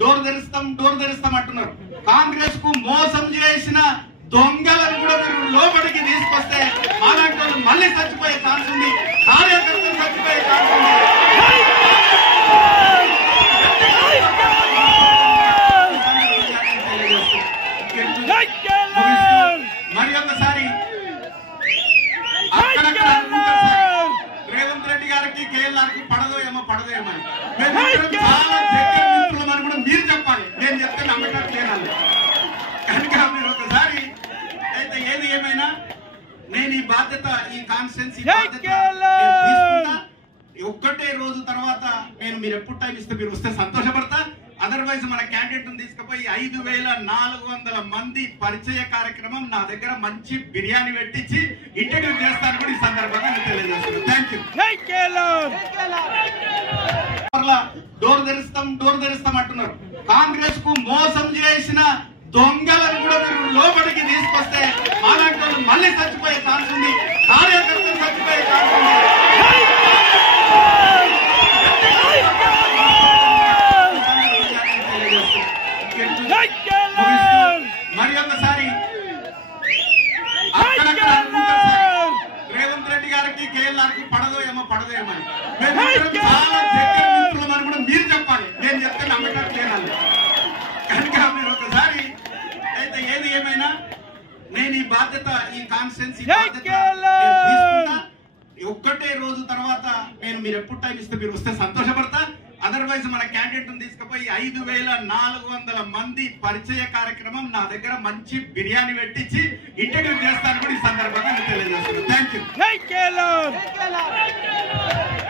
Door తెరుస్తాం అంటున్నారు. కాంగ్రెస్ కు మోసం చేసిన దొంగలను కూడా మీరు లోపలికి తీసుకొస్తే అలాంటి వాళ్ళు మళ్ళీ చచ్చిపోయే ఛాన్స్ ఉంది, కార్యకర్తలు చచ్చిపోయే ఛాన్స్ ఉంది. మరి ఒకసారి రేవంత్ రెడ్డి గారికి కేఎల్ఆర్ కి పడదో ఏమో అని చాలా దగ్గర కూడా మీరు చెప్పాలి. నేను చెప్తే నమ్మకం లేనాలి కనుక మీరు ఒకసారి అయితే ఏది ఏమైనా నేను ఈ బాధ్యత ఈ కాన్స్టిట్యున్సీ తీసుకుంటా. ఒక్కటే రోజు తర్వాత మీరు ఎప్పుడు టైం ఇస్తే మీరు వస్తే సంతోషపడతా. అదర్వైజ్ మన క్యాండిడేట్ తీసుకుపోయి 5400 మంది పరిచయ కార్యక్రమం నా దగ్గర మంచి బిర్యానీ పెట్టించి ఇంటర్వ్యూ చేస్తాను కూడా ఈ సందర్భంగా నేను తెలియజేస్తున్నాను. Thank you. డోర్ తెరుస్తాం అంటున్నారు. కాంగ్రెస్ కు మోసం చేసిన దొంగలను కూడా మీరు లోపలికి తీసుకొస్తే అలాంటి వాళ్ళు మళ్ళీ చచ్చిపోయే ఛాన్స్ ఉంది, కార్యకర్తలు చచ్చిపోయే ఛాన్స్ ఉంది. మరి ఒకసారి రేవంత్ రెడ్డి గారికి కేఎల్ఆర్ కి పడదో ఏమో అని చాలా దగ్గర కూడా మీరు చెప్పాలి. నేను చెప్తే నమ్మకం లేనాలి కనుక మీరు ఒకసారి అయితే ఏది ఏమైనా నేను ఈ బాధ్యత ఈ కాన్స్టిట్యున్సీ తీసుకుంటా. ఒక్కటే రోజు తర్వాత మీరు ఎప్పుడు టైం ఇస్తే మీరు వస్తే సంతోషపడతా. అదర్వైజ్ మన క్యాండిడేట్ తీసుకుపోయి 5400 మంది పరిచయ కార్యక్రమం నా దగ్గర మంచి బిర్యానీ పెట్టించి ఇంటర్వ్యూ చేస్తాను కూడా ఈ సందర్భంగా నేను తెలియజేస్తున్నాను. Thank you.